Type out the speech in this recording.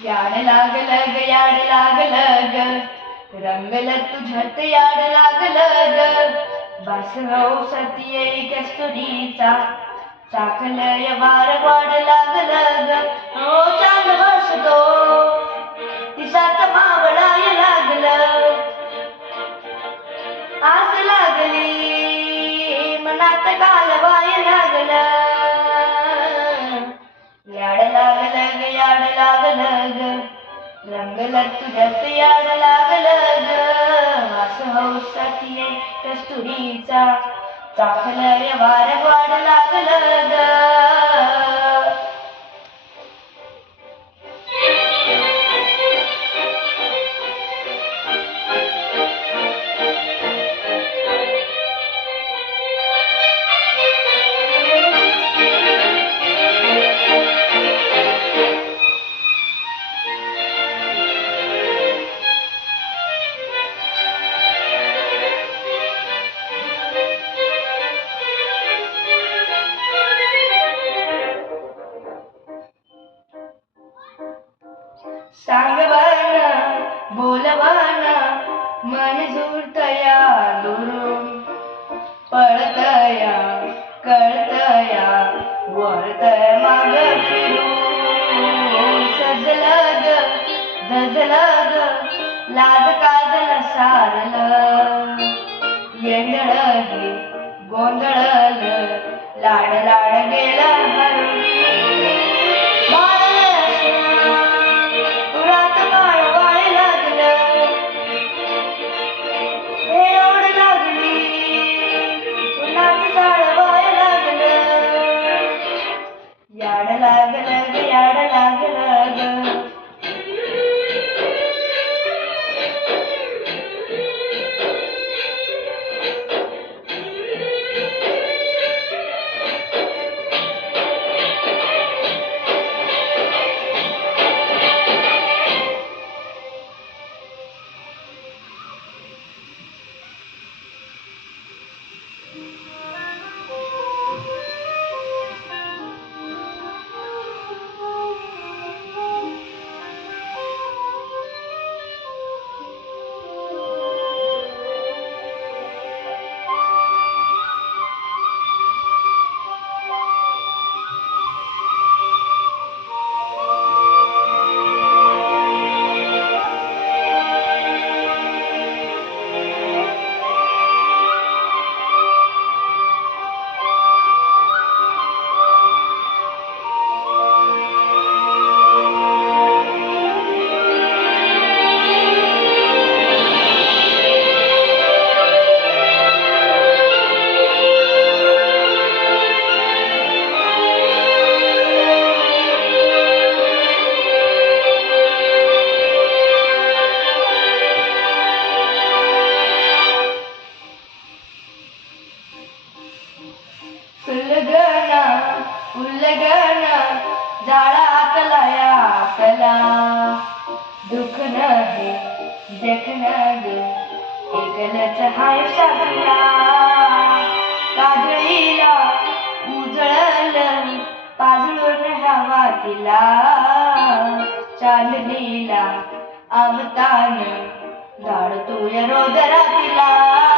याड लागलं ग याड लागलं ग रंगलं तुझ्यात याड लागलं ग बस हौसती येई कस्तुरीचा चाकलय वार वाड लागलं ग हो चांद बसतो तिसाच मावळाय लागलं आस लागली मनात कालवाय लागलं याड लागलं ग याड लागलं ग रंगलं तुझ्यात याड लागलं ग वास हौसाती येई कस्तुरीचा चाकलय वार वाड लागलं ग सांगवान बोलवान मन झुरतया दुरून पळतया कळतया वळतय माग फिरून सजलं ग धजलं ग लाज काजल सारलं येंडळ हे गोंधळलं लाड लाड गेलं हरून याड लागलं ग याड लागलं ग सुलगना उलगन जाळा आकलाया आकला दुखन हे देखन ग एकलच हाय शाकला काजळीला उजळलं पाजळून हवा तिला चांदणीला अवतान धाडतोय रोदरा तिला